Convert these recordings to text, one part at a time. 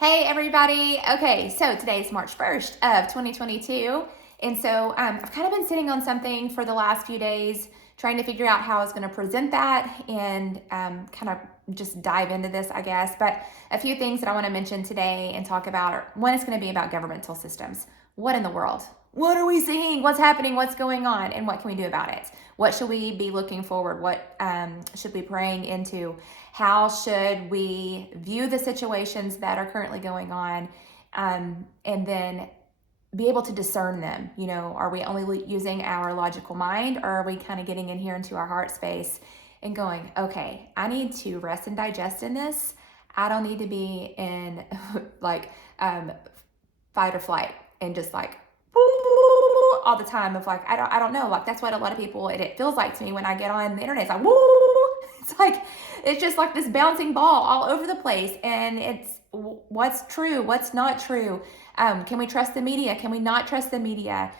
Hey everybody. Okay, so today's March 1st of 2022. And so I've kind of been sitting on something for the last few days, trying to figure out how I was going to present that and kind of just dive into this, I guess. But a few things that I want to mention today and talk about are one is going to be about governmental systems. What in the world? What are we seeing? What's happening? What's going on? And what can we do about it? What should we be looking forward? What should we be praying into? How should we view the situations that are currently going on, and then be able to discern them? You know, are we only using our logical mind, or are we kind of getting in here into our heart space and going, okay, I need to rest and digest in this. I don't need to be in like fight or flight and just like all the time of like, I don't know, like that's what a lot of people, it feels like to me when I get on the internet. It's like, it's like, it's just like this bouncing ball all over the place. And it's what's true, what's not true. Can we trust the media? Can we not trust the media?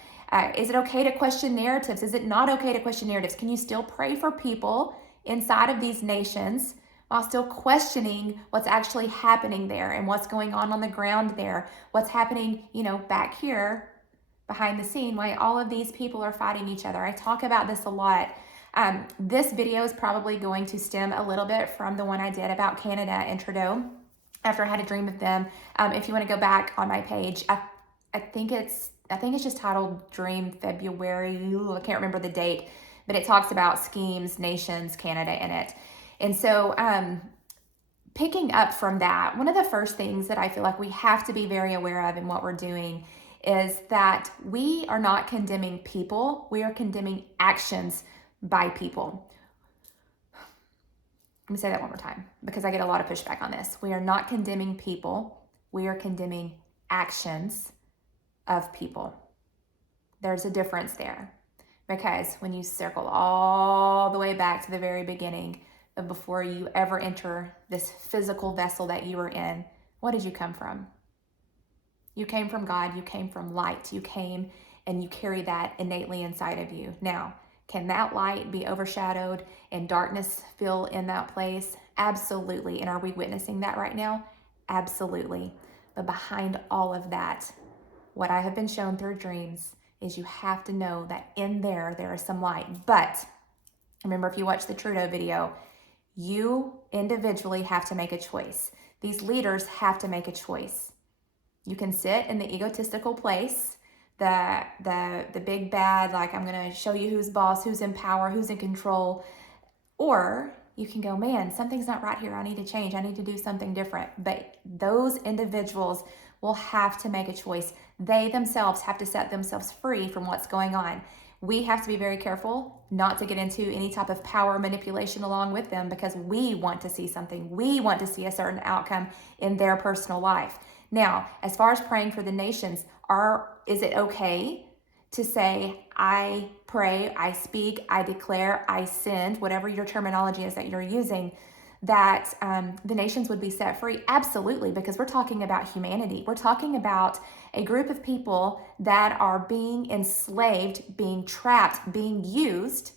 Is it okay to question narratives? Is it not okay to question narratives? Can you still pray for people inside of these nations while still questioning what's actually happening there and what's going on the ground there? What's happening, you know, back here behind the scene, why all of these people are fighting each other. I talk about this a lot. This video is probably going to stem a little bit from the one I did about Canada and Trudeau after I had a dream of them. If you want to go back on my page, I think it's just titled Dream February. I can't remember the date, but it talks about schemes, nations, Canada in it. And so picking up from that, one of the first things that I feel like we have to be very aware of in what we're doing is that we are not condemning people, we are condemning actions by people. Let me say that one more time because I get a lot of pushback on this. We are not condemning people, we are condemning actions of people. There's a difference there because when you circle all the way back to the very beginning of before you ever enter this physical vessel that you are in, what did you come from? You came from God, you came from light, you came and you carry that innately inside of you. Now, can that light be overshadowed and darkness fill in that place? Absolutely. And are we witnessing that right now? Absolutely. But behind all of that, what I have been shown through dreams is you have to know that in there is some light. But remember, if you watch the Trudeau video, you individually have to make a choice. These leaders have to make a choice. You can sit in the egotistical place, the big bad, like I'm going to show you who's boss, who's in power, who's in control. Or you can go, man, something's not right here. I need to change. I need to do something different. But those individuals will have to make a choice. They themselves have to set themselves free from what's going on. We have to be very careful not to get into any type of power manipulation along with them because we want to see something. We want to see a certain outcome in their personal life. Now, as far as praying for the nations, is it okay to say, I pray, I speak, I declare, I send, whatever your terminology is that you're using, that the nations would be set free? Absolutely, because we're talking about humanity. We're talking about a group of people that are being enslaved, being trapped, being used,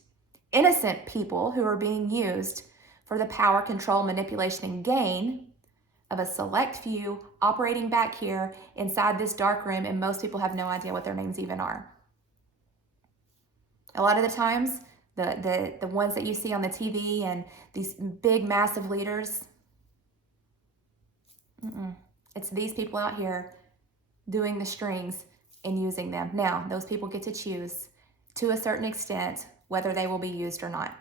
innocent people who are being used for the power, control, manipulation, and gain of a select few operating back here inside this dark room, and most people have no idea what their names even are. A lot of the times, the ones that you see on the TV and these big, massive leaders, it's these people out here doing the strings and using them. Now, those people get to choose to a certain extent whether they will be used or not.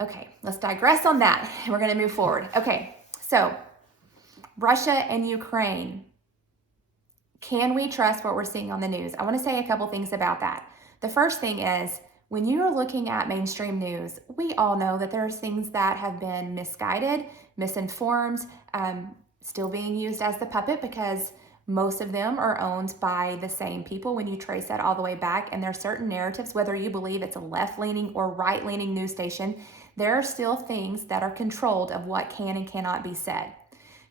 Okay, let's digress on that. We're going to move forward. Okay. So, Russia and Ukraine, can we trust what we're seeing on the news? I want to say a couple things about that. The first thing is, when you're looking at mainstream news, we all know that there's things that have been misguided, misinformed, still being used as the puppet because most of them are owned by the same people when you trace that all the way back. And there are certain narratives, whether you believe it's a left-leaning or right-leaning news station, there are still things that are controlled of what can and cannot be said.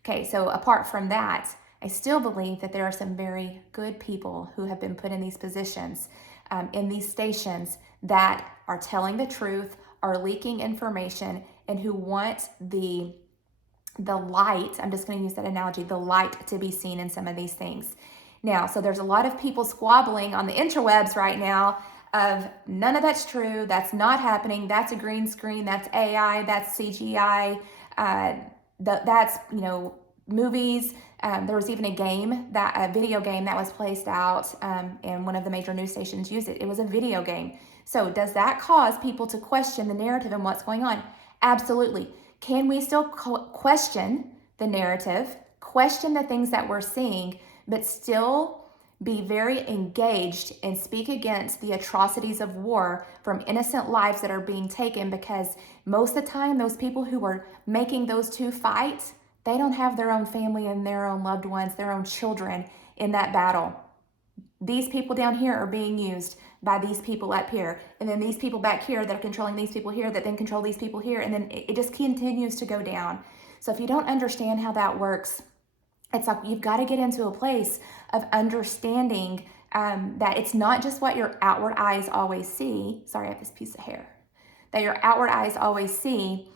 Okay, so apart from that, I still believe that there are some very good people who have been put in these positions, in these stations, that are telling the truth, are leaking information, and who want the the light, I'm just going to use that analogy, the light to be seen in some of these things. Now, so there's a lot of people squabbling on the interwebs right now of none of that's true, that's not happening, that's a green screen, that's AI, that's CGI, that's, movies. There was even a video game that was placed out, and one of the major news stations used it. It was a video game. So does that cause people to question the narrative and what's going on? Absolutely. Can we still question the narrative, question the things that we're seeing, but still be very engaged and speak against the atrocities of war from innocent lives that are being taken? Because most of the time, those people who are making those two fight, they don't have their own family and their own loved ones, their own children in that battle. These people down here are being used by these people up here, and then these people back here that are controlling these people here that then control these people here, and then it just continues to go down. So if you don't understand how that works, it's like you've got to get into a place of understanding that it's not just what your outward eyes always see. Sorry, I have this piece of hair. That your outward eyes always see,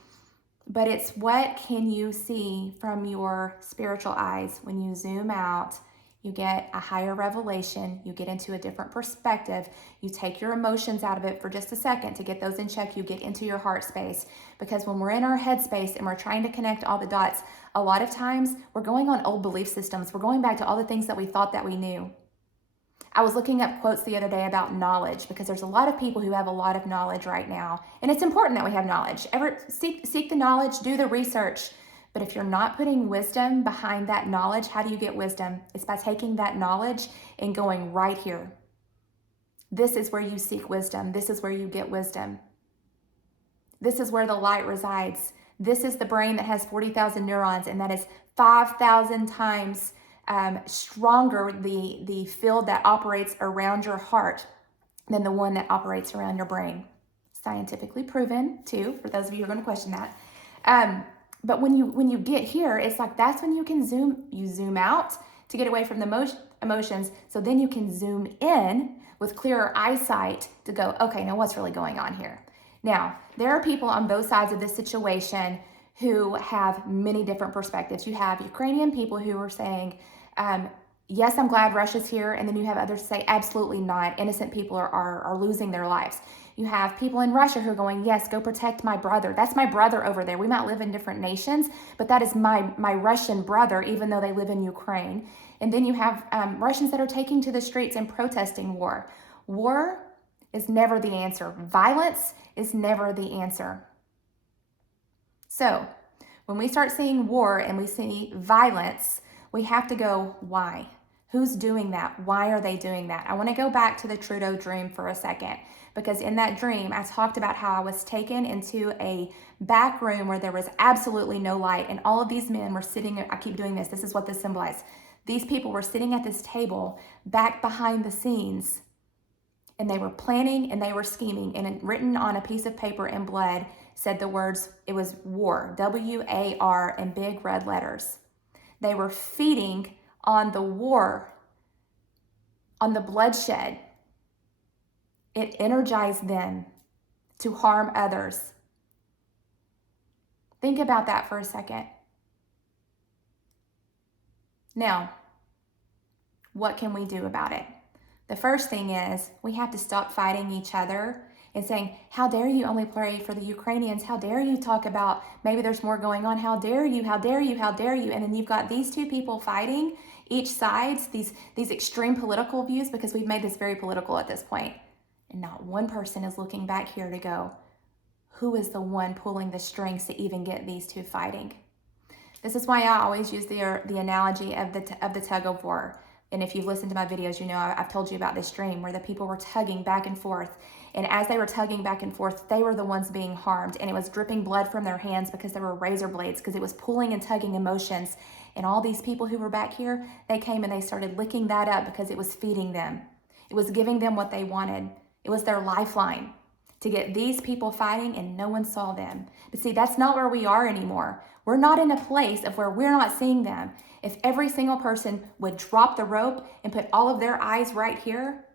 but it's what can you see from your spiritual eyes. When you zoom out, you get a higher revelation, you get into a different perspective, you take your emotions out of it for just a second to get those in check, you get into your heart space. Because when we're in our head space and we're trying to connect all the dots, a lot of times we're going on old belief systems. We're going back to all the things that we thought that we knew. I was looking up quotes the other day about knowledge, because there's a lot of people who have a lot of knowledge right now. And it's important that we have knowledge. Seek the knowledge, do the research. But if you're not putting wisdom behind that knowledge, how do you get wisdom? It's by taking that knowledge and going right here. This is where you seek wisdom. This is where you get wisdom. This is where the light resides. This is the brain that has 40,000 neurons, and that is 5,000 times stronger, the field that operates around your heart than the one that operates around your brain. Scientifically proven too, for those of you who are going to question that. But when you get here, it's like that's when you can zoom out to get away from the emotions, so then you can zoom in with clearer eyesight to go, okay, now what's really going on here? Now, there are people on both sides of this situation who have many different perspectives. You have Ukrainian people who are saying, yes, I'm glad Russia's here. And then you have others say, absolutely not. Innocent people are losing their lives. You have people in Russia who are going, yes, go protect my brother. That's my brother over there. We might live in different nations, but that is my Russian brother, even though they live in Ukraine. And then you have Russians that are taking to the streets and protesting war. War is never the answer. Violence is never the answer. So when we start seeing war and we see violence, we have to go, why? Who's doing that? Why are they doing that? I want to go back to the Trudeau dream for a second, because in that dream, I talked about how I was taken into a back room where there was absolutely no light, and all of these men were sitting, I keep doing this, this is what this symbolized. These people were sitting at this table back behind the scenes, and they were planning and they were scheming, and written on a piece of paper in blood said the words, it was war, W-A-R, in big red letters. They were feeding on the war, on the bloodshed. It energized them to harm others. Think about that for a second. Now, what can we do about it? The first thing is we have to stop fighting each other and saying, how dare you only pray for the Ukrainians? How dare you talk about maybe there's more going on? How dare you? How dare you? How dare you? And then you've got these two people fighting each side's these extreme political views, because we've made this very political at this point. And not one person is looking back here to go, who is the one pulling the strings to even get these two fighting? This is why I always use the analogy of the tug of war. And if you've listened to my videos, you know I've told you about this dream where the people were tugging back and forth. And as they were tugging back and forth, they were the ones being harmed. And it was dripping blood from their hands because there were razor blades, because it was pulling and tugging emotions. And all these people who were back here, they came and they started licking that up because it was feeding them. It was giving them what they wanted. It was their lifeline to get these people fighting, and no one saw them. But see, that's not where we are anymore. We're not in a place of where we're not seeing them. If every single person would drop the rope and put all of their eyes right here,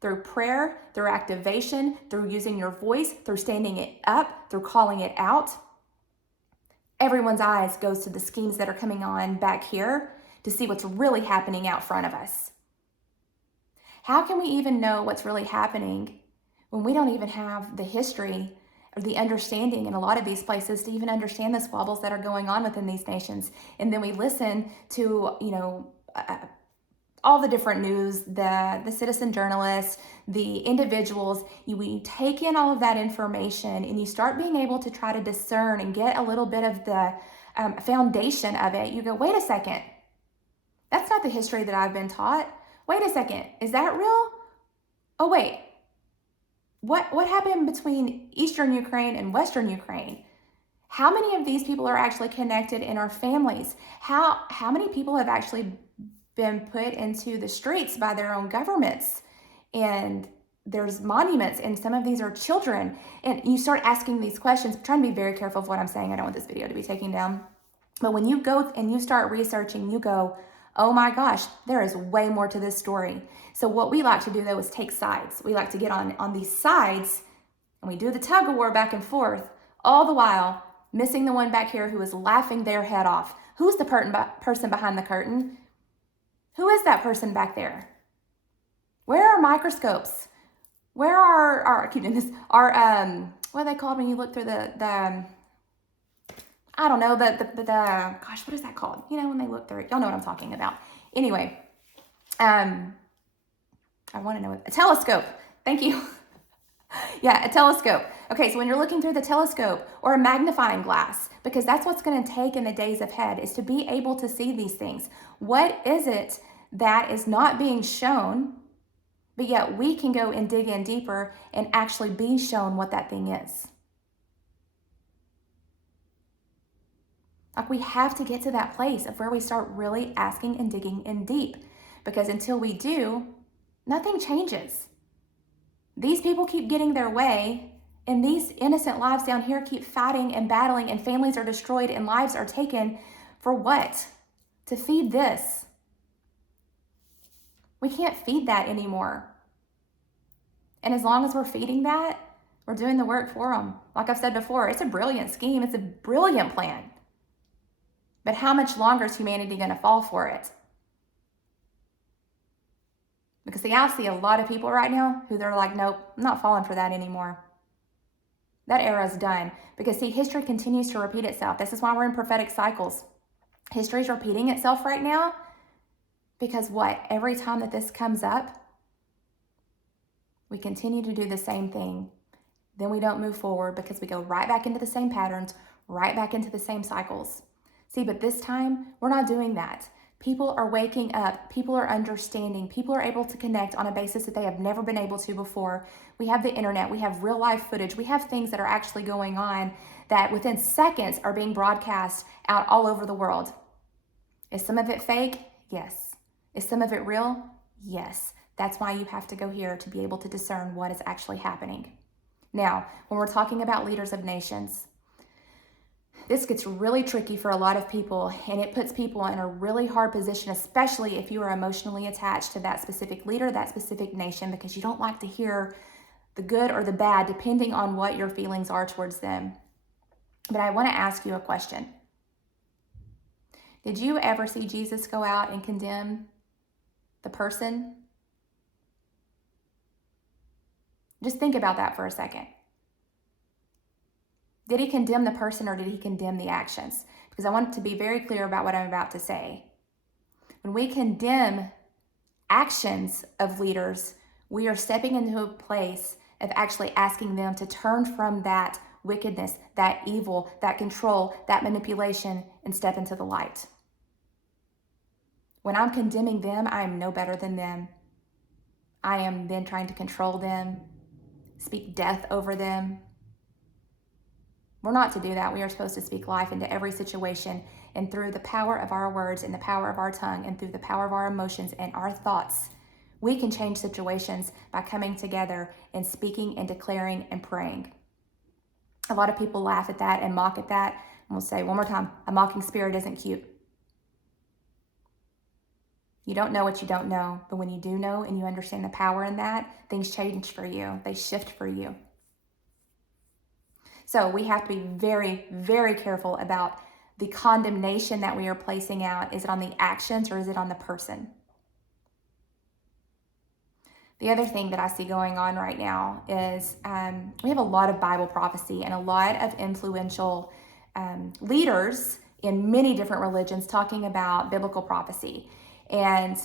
through prayer, through activation, through using your voice, through standing it up, through calling it out, everyone's eyes goes to the schemes that are coming on back here to see what's really happening out front of us. How can we even know what's really happening when we don't even have the history or the understanding in a lot of these places to even understand the squabbles that are going on within these nations? And then we listen to, all the different news, the citizen journalists, the individuals. We take in all of that information and you start being able to try to discern and get a little bit of the foundation of it. You go, wait a second, that's not the history that I've been taught. Wait a second, is that real? Oh wait, what happened between Eastern Ukraine and Western Ukraine? How many of these people are actually connected in our families? How many people have actually been put into the streets by their own governments? And there's monuments, and some of these are children. And you start asking these questions. I'm trying to be very careful of what I'm saying. I don't want this video to be taken down. But when you go and you start researching, you go, oh my gosh, there is way more to this story. So what we like to do though is take sides. We like to get on these sides and we do the tug of war back and forth, all the while missing the one back here who is laughing their head off. Who's the person behind the curtain? Who is that person back there? Where are microscopes? Where are I keep doing this, what are they called when you look through the I don't know, gosh, what is that called? When they look through it, y'all know what I'm talking about. Anyway, I want to know a telescope. Thank you. Yeah, a telescope. Okay, so when you're looking through the telescope or a magnifying glass, because that's what's going to take in the days ahead, is to be able to see these things. What is it that is not being shown, but yet we can go and dig in deeper and actually be shown what that thing is? Like, we have to get to that place of where we start really asking and digging in deep, because until we do, nothing changes. These people keep getting their way, and these innocent lives down here keep fighting and battling, and families are destroyed and lives are taken for what? To feed this. We can't feed that anymore. And as long as we're feeding that, we're doing the work for them. Like I've said before, it's a brilliant scheme. It's a brilliant plan. But how much longer is humanity going to fall for it? Because see, I see a lot of people right now who they're like, nope, I'm not falling for that anymore. That era is done. Because see, history continues to repeat itself. This is why we're in prophetic cycles. History is repeating itself right now. Because what? Every time that this comes up, we continue to do the same thing. Then we don't move forward because we go right back into the same patterns, right back into the same cycles. See, but this time, we're not doing that. People are waking up. People are understanding. People are able to connect on a basis that they have never been able to before. We have the internet. We have real life footage. We have things that are actually going on that within seconds are being broadcast out all over the world. Is some of it fake? Yes. Is some of it real? Yes. That's why you have to go here to be able to discern what is actually happening. Now, when we're talking about leaders of nations, this gets really tricky for a lot of people, and it puts people in a really hard position, especially if you are emotionally attached to that specific leader, that specific nation, because you don't like to hear the good or the bad, depending on what your feelings are towards them. But I want to ask you a question. Did you ever see Jesus go out and condemn the person? Just think about that for a second. Did he condemn the person, or did he condemn the actions? Because I want to be very clear about what I'm about to say. When we condemn actions of leaders, we are stepping into a place of actually asking them to turn from that wickedness, that evil, that control, that manipulation, and step into the light. When I'm condemning them, I am no better than them. I am then trying to control them, speak death over them. We're not to do that. We are supposed to speak life into every situation, and through the power of our words and the power of our tongue and through the power of our emotions and our thoughts, we can change situations by coming together and speaking and declaring and praying. A lot of people laugh at that and mock at that. And we'll say one more time, a mocking spirit isn't cute. You don't know what you don't know, but when you do know and you understand the power in that, things change for you. They shift for you. So we have to be very, very careful about the condemnation that we are placing out, is it on the actions or is it on the person? The other thing that I see going on right now is we have a lot of Bible prophecy and a lot of influential leaders in many different religions talking about biblical prophecy. And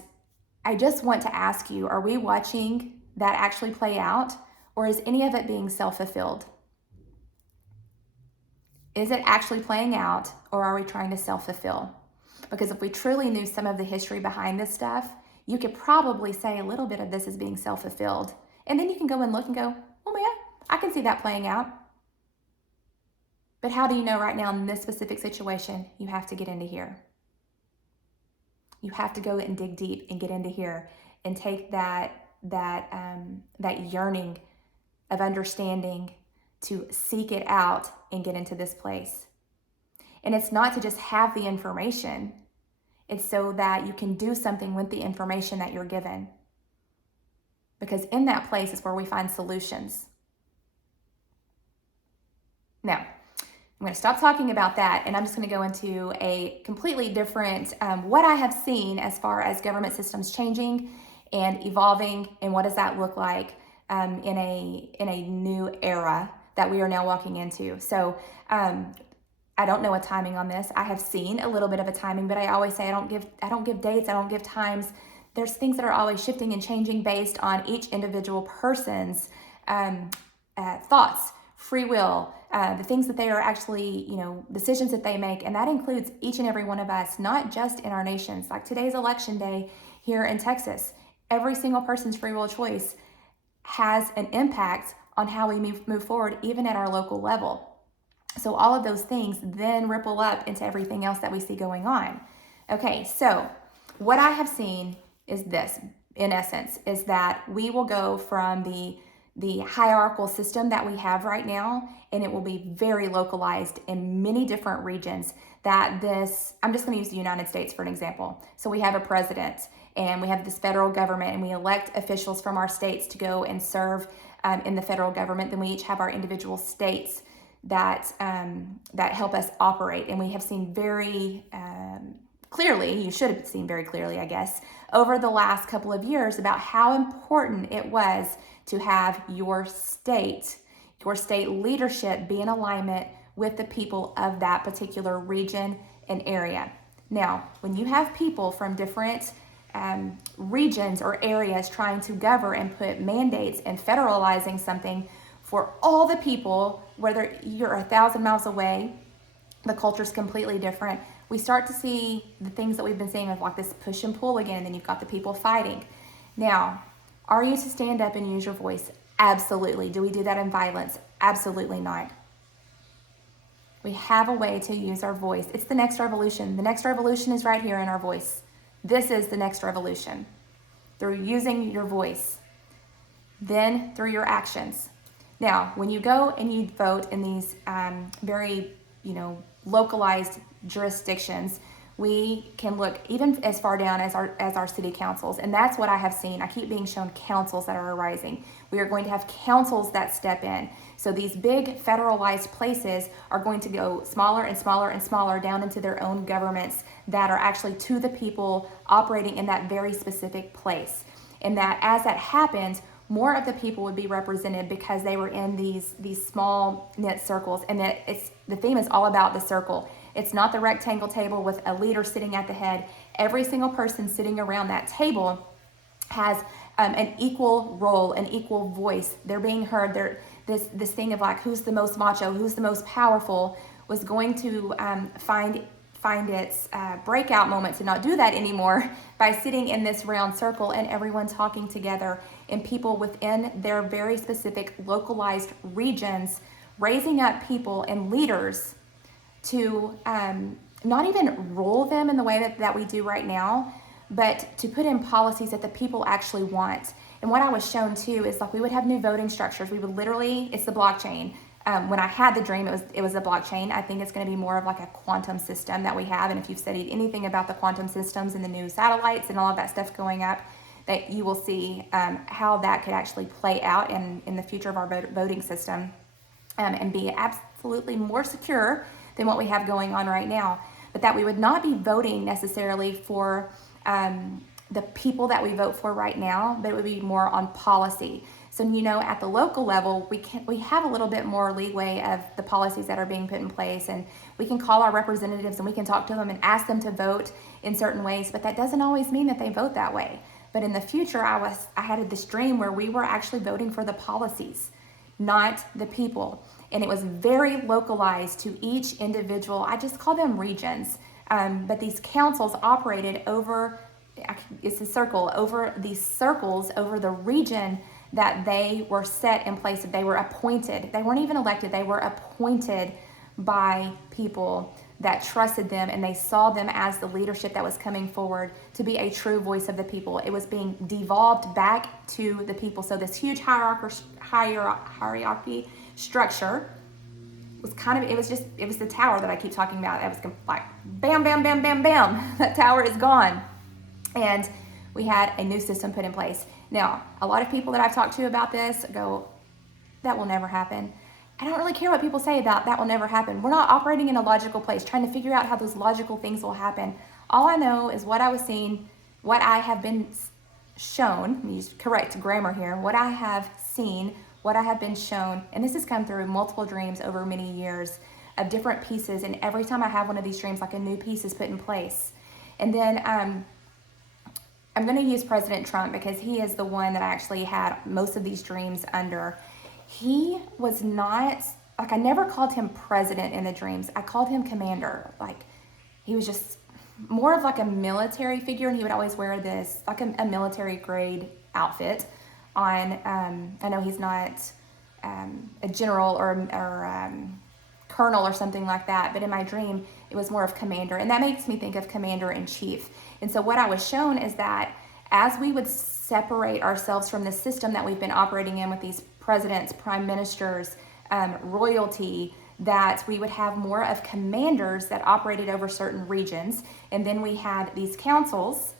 I just want to ask you, are we watching that actually play out, or is any of it being self-fulfilled? Is it actually playing out, or are we trying to self-fulfill? Because if we truly knew some of the history behind this stuff, you could probably say a little bit of this is being self-fulfilled. And then you can go and look and go, oh man, I can see that playing out. But how do you know right now in this specific situation, you have to get into here? You have to go and dig deep and get into here and take that yearning of understanding to seek it out and get into this place. And it's not to just have the information. It's so that you can do something with the information that you're given. Because in that place is where we find solutions. Now, I'm going to stop talking about that, and I'm just going to go into a completely different, what I have seen as far as government systems changing and evolving, and what does that look like in a new era that we are now walking into. So I don't know a timing on this. I have seen a little bit of a timing, but I always say I don't give dates, I don't give times. There's things that are always shifting and changing based on each individual person's thoughts, free will, the things that they are actually, decisions that they make. And that includes each and every one of us, not just in our nations. Like today's election day here in Texas, every single person's free will choice has an impact on how we move forward, even at our local level. So all of those things then ripple up into everything else that we see going on. Okay, so what I have seen is this, in essence, is that we will go from the hierarchical system that we have right now, and it will be very localized in many different regions. I'm just going to use the United States for an example. So we have a president, and we have this federal government, and we elect officials from our states to go and serve in the federal government. Then we each have our individual states that help us operate. And we have seen very clearly, you should have seen very clearly, I guess, over the last couple of years about how important it was to have your state leadership be in alignment with the people of that particular region and area. Now, when you have people from different regions or areas trying to govern and put mandates and federalizing something for all the people, whether you're 1,000 miles away, the culture's completely different. We start to see the things that we've been seeing of like this push and pull again, and then you've got the people fighting. Now, are you to stand up and use your voice? Absolutely. Do we do that in violence? Absolutely not. We have a way to use our voice. It's the next revolution. The next revolution is right here in our voice. This is the next revolution. Through using your voice. Then through your actions. Now, when you go and you vote in these very, localized jurisdictions, we can look even as far down as our city councils. And that's what I have seen. I keep being shown councils that are arising. We are going to have councils that step in. So these big federalized places are going to go smaller and smaller and smaller down into their own governments that are actually to the people operating in that very specific place. And that as that happens, more of the people would be represented because they were in these small knit circles. And the theme is all about the circle. It's not the rectangle table with a leader sitting at the head. Every single person sitting around that table has an equal role, an equal voice. They're being heard. This thing of like, who's the most macho, who's the most powerful, was going to find its breakout moment to not do that anymore by sitting in this round circle and everyone talking together, and people within their very specific localized regions raising up people and leaders to not even rule them in the way that we do right now, but to put in policies that the people actually want. And what I was shown too is like we would have new voting structures. We would literally, it's the blockchain. When I had the dream, it was a blockchain. I think it's going to be more of like a quantum system that we have. And if you've studied anything about the quantum systems and the new satellites and all of that stuff going up, that you will see how that could actually play out in the future of our voting system and be absolutely more secure than what we have going on right now. But that we would not be voting necessarily for the people that we vote for right now, but it would be more on policy. So, at the local level, we have a little bit more leeway of the policies that are being put in place, and we can call our representatives and we can talk to them and ask them to vote in certain ways, but that doesn't always mean that they vote that way. But in the future, I had this dream where we were actually voting for the policies, not the people. And it was very localized to each individual. I just call them regions. But these councils operated over, it's a circle, over these circles over the region that they were set in place of. They were appointed. They weren't even elected. They were appointed by people that trusted them, and they saw them as the leadership that was coming forward to be a true voice of the people. It was being devolved back to the people. So this huge hierarchy structure was it was the tower that I keep talking about. It was like bam, bam, bam, bam, bam. That tower is gone. And we had a new system put in place. Now, a lot of people that I've talked to about this go, that will never happen. I don't really care what people say about that will never happen. We're not operating in a logical place, trying to figure out how those logical things will happen. All I know is what I was seeing, what I have been shown, let me use correct grammar here, what I have seen, what I have been shown, and this has come through multiple dreams over many years of different pieces, and every time I have one of these dreams, like a new piece is put in place. And then I'm going to use President Trump because he is the one that I actually had most of these dreams under. He was not, I never called him president in the dreams. I called him commander. He was just more of a military figure, and he would always wear this, a military grade outfit on. I know he's not a general or colonel or something like that, but in my dream, it was more of commander, and that makes me think of commander-in-chief. And so what I was shown is that as we would separate ourselves from the system that we've been operating in with these presidents, prime ministers, royalty, that we would have more of commanders that operated over certain regions. And then we had these councils,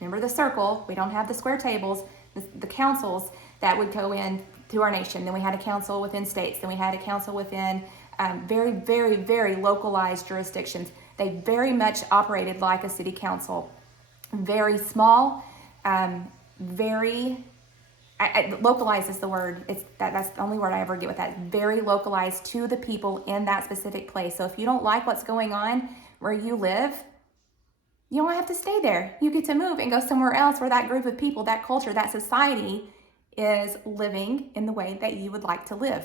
remember the circle, we don't have the square tables, the councils that would go in through our nation. Then we had a council within states. Then we had a council within very, very, very localized jurisdictions. They very much operated like a city council. Very small, very, localized is the word. That's the only word I ever get with that. Very localized to the people in that specific place. So if you don't like what's going on where you live, you don't have to stay there. You get to move and go somewhere else where that group of people, that culture, that society is living in the way that you would like to live.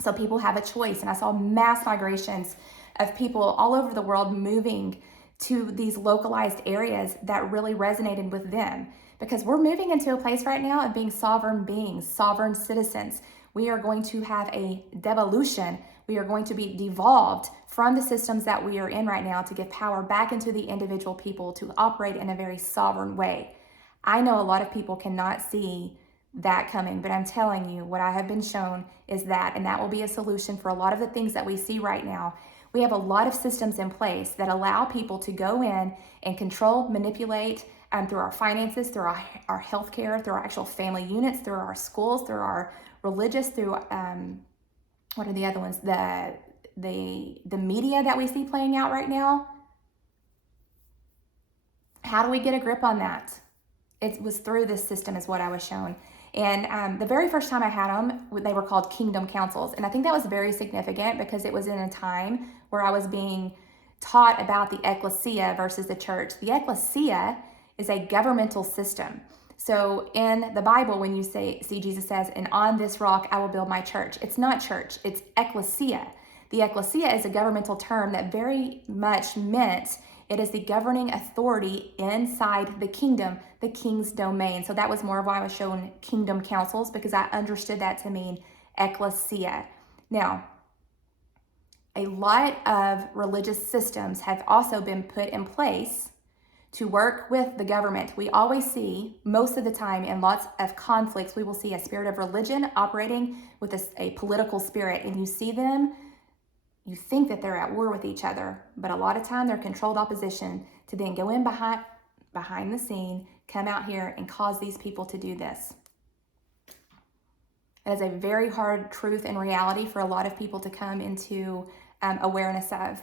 So people have a choice. And I saw mass migrations of people all over the world moving to these localized areas that really resonated with them. Because we're moving into a place right now of being sovereign beings, sovereign citizens. We are going to have a devolution. We are going to be devolved from the systems that we are in right now to give power back into the individual people to operate in a very sovereign way. I know a lot of people cannot see that coming, but I'm telling you, what I have been shown is that, and that will be a solution for a lot of the things that we see right now. We have a lot of systems in place that allow people to go in and control, manipulate through our finances, through our healthcare, through our actual family units, through our schools, through our religious, through what are the other ones? The media that we see playing out right now. How do we get a grip on that? It was through this system is what I was shown. And the very first time I had them, they were called kingdom councils. And I think that was very significant because it was in a time where I was being taught about the Ecclesia versus the church. The Ecclesia is a governmental system. So in the Bible, when you see Jesus says, and on this rock I will build my church, it's not church, it's Ecclesia. The Ecclesia is a governmental term that very much meant it is the governing authority inside the kingdom, the king's domain. So that was more of why I was shown kingdom councils, because I understood that to mean ecclesia. Now, a lot of religious systems have also been put in place to work with the government. We always see, most of the time in lots of conflicts, we will see a spirit of religion operating with a political spirit, and you see them, you think that they're at war with each other, but a lot of time they're controlled opposition to then go in behind the scene, come out here and cause these people to do this. It is a very hard truth and reality for a lot of people to come into awareness of.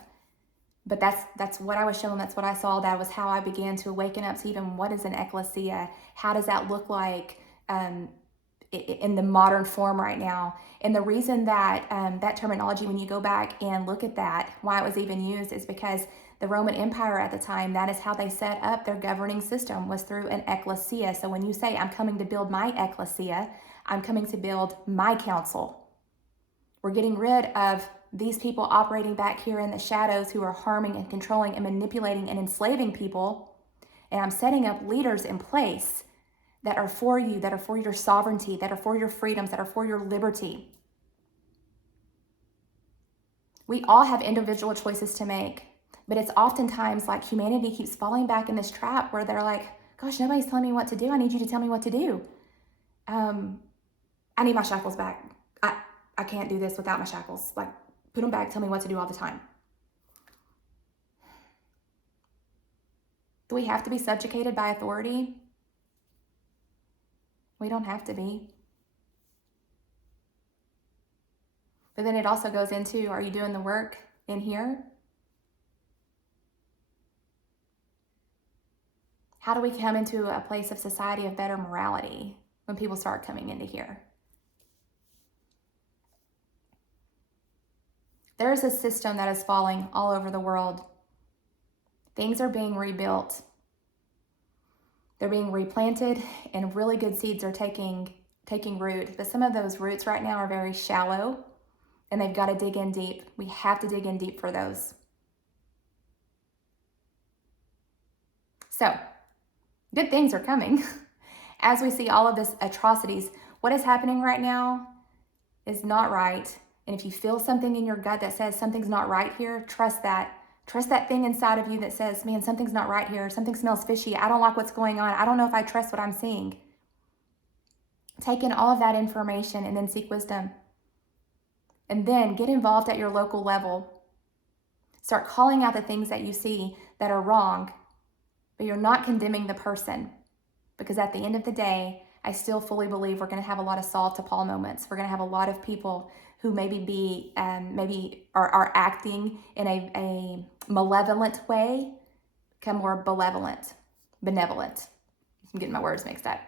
But that's what I was shown. That's what I saw. That was how I began to awaken up to even what is an ecclesia? How does that look like in the modern form right now? And the reason that that terminology, when you go back and look at that, why it was even used is because the Roman Empire at the time, that is how they set up their governing system, was through an ecclesia. So when you say, I'm coming to build my ecclesia, I'm coming to build my council. We're getting rid of these people operating back here in the shadows who are harming and controlling and manipulating and enslaving people. And I'm setting up leaders in place that are for you, that are for your sovereignty, that are for your freedoms, that are for your liberty. We all have individual choices to make, but it's oftentimes like humanity keeps falling back in this trap where they're like, gosh, nobody's telling me what to do. I need you to tell me what to do. I need my shackles back. I can't do this without my shackles. Like, put them back, tell me what to do all the time. Do we have to be subjugated by authority? We don't have to be. But then it also goes into, are you doing the work in here? How do we come into a place of society of better morality when people start coming into here? There's a system that is falling all over the world. Things are being rebuilt. They're being replanted, and really good seeds are taking root. But some of those roots right now are very shallow, and they've got to dig in deep. We have to dig in deep for those. So, good things are coming. As we see all of this atrocities, what is happening right now is not right. And if you feel something in your gut that says something's not right here, trust that. Trust that thing inside of you that says, man, something's not right here. Something smells fishy. I don't like what's going on. I don't know if I trust what I'm seeing. Take in all of that information and then seek wisdom. And then get involved at your local level. Start calling out the things that you see that are wrong, but you're not condemning the person. Because at the end of the day, I still fully believe we're going to have a lot of Saul to Paul moments. We're going to have a lot of people who maybe are acting in a malevolent way, become more benevolent. I'm getting my words mixed up.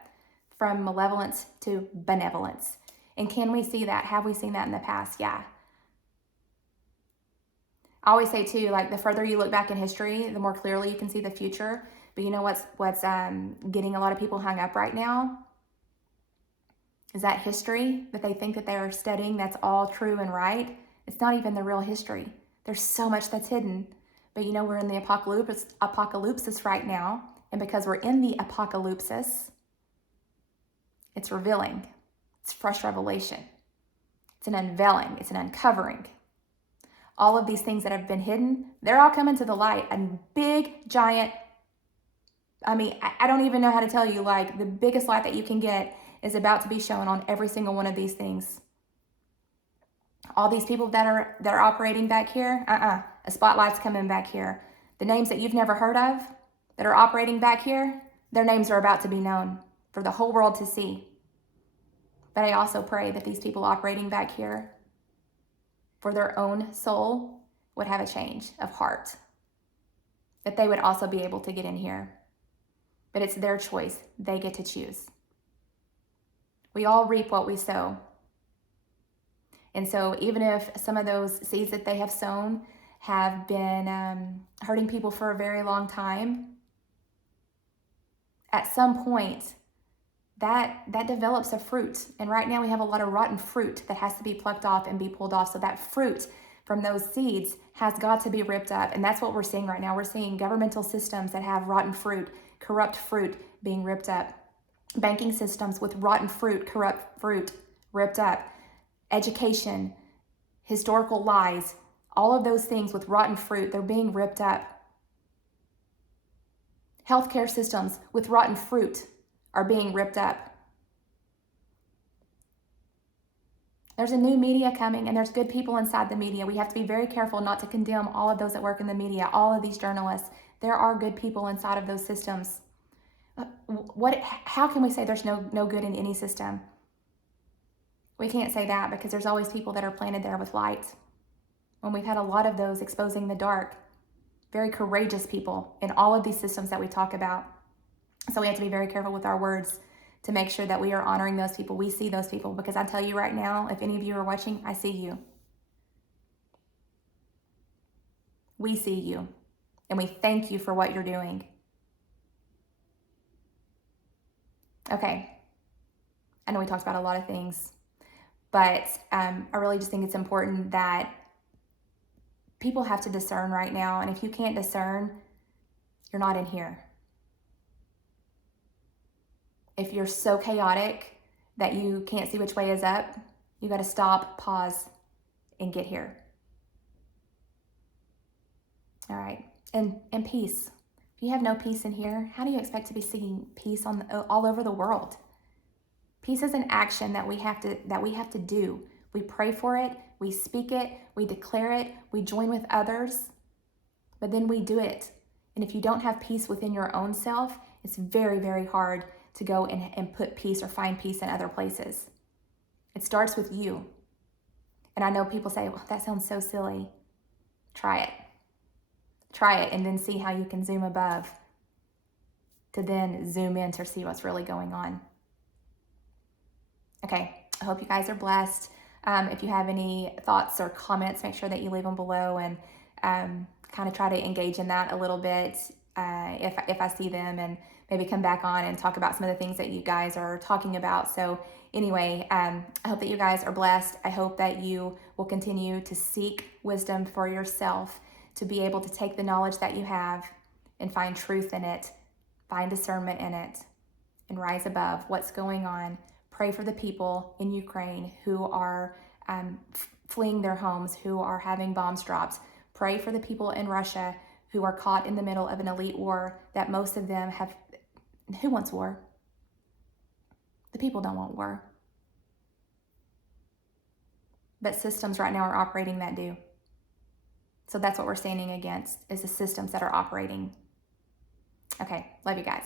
From malevolence to benevolence. And can we see that? Have we seen that in the past? Yeah. I always say too, like the further you look back in history, the more clearly you can see the future. But you know what's getting a lot of people hung up right now? Is that history that they think that they're studying that's all true and right? It's not even the real history. There's so much that's hidden. But you know, we're in the apocalypse right now. And because we're in the apocalypse, it's revealing. It's fresh revelation. It's an unveiling. It's an uncovering. All of these things that have been hidden, they're all coming to the light. A big, giant, I don't even know how to tell you, like the biggest light that you can get is about to be shown on every single one of these things. All these people that are operating back here, a spotlight's coming back here. The names that you've never heard of that are operating back here, their names are about to be known for the whole world to see. But I also pray that these people operating back here for their own soul would have a change of heart. That they would also be able to get in here. But it's their choice. They get to choose. We all reap what we sow. And so even if some of those seeds that they have sown have been hurting people for a very long time, at some point, that develops a fruit. And right now we have a lot of rotten fruit that has to be plucked off and be pulled off. So that fruit from those seeds has got to be ripped up. And that's what we're seeing right now. We're seeing governmental systems that have rotten fruit, corrupt fruit being ripped up. Banking systems with rotten fruit, corrupt fruit ripped up. Education, historical lies, all of those things with rotten fruit, they're being ripped up. Healthcare systems with rotten fruit are being ripped up. There's a new media coming, and there's good people inside the media. We have to be very careful not to condemn all of those that work in the media, all of these journalists. There are good people inside of those systems. How can we say there's no good in any system? We can't say that because there's always people that are planted there with light. when we've had a lot of those exposing the dark, very courageous people in all of these systems that we talk about. So we have to be very careful with our words to make sure that we are honoring those people. We see those people, because I tell you right now, if any of you are watching, I see you. We see you, and we thank you for what you're doing. Okay, I know we talked about a lot of things, but I really just think it's important that people have to discern right now, and if you can't discern, you're not in here. If you're so chaotic that you can't see which way is up, you got to stop, pause, and get here. All right, and peace. If you have no peace in here, how do you expect to be seeing peace all over the world? Peace is an action that we have to do. We pray for it, we speak it, we declare it, we join with others, but then we do it. And if you don't have peace within your own self, it's very, very hard to go and put peace or find peace in other places. It starts with you. And I know people say, well, that sounds so silly. Try it. Try it, and then see how you can zoom above to then zoom in to see what's really going on. Okay, I hope you guys are blessed. If you have any thoughts or comments, make sure that you leave them below, and kind of try to engage in that a little bit if I see them, and maybe come back on and talk about some of the things that you guys are talking about. So anyway, I hope that you guys are blessed. I hope that you will continue to seek wisdom for yourself, to be able to take the knowledge that you have and find truth in it, find discernment in it, and rise above what's going on. Pray for the people in Ukraine who are fleeing their homes, who are having bombs dropped. Pray for the people in Russia who are caught in the middle of an elite war that most of them have. Who wants war? The people don't want war. But systems right now are operating that do. So that's what we're standing against, is the systems that are operating. Okay, love you guys.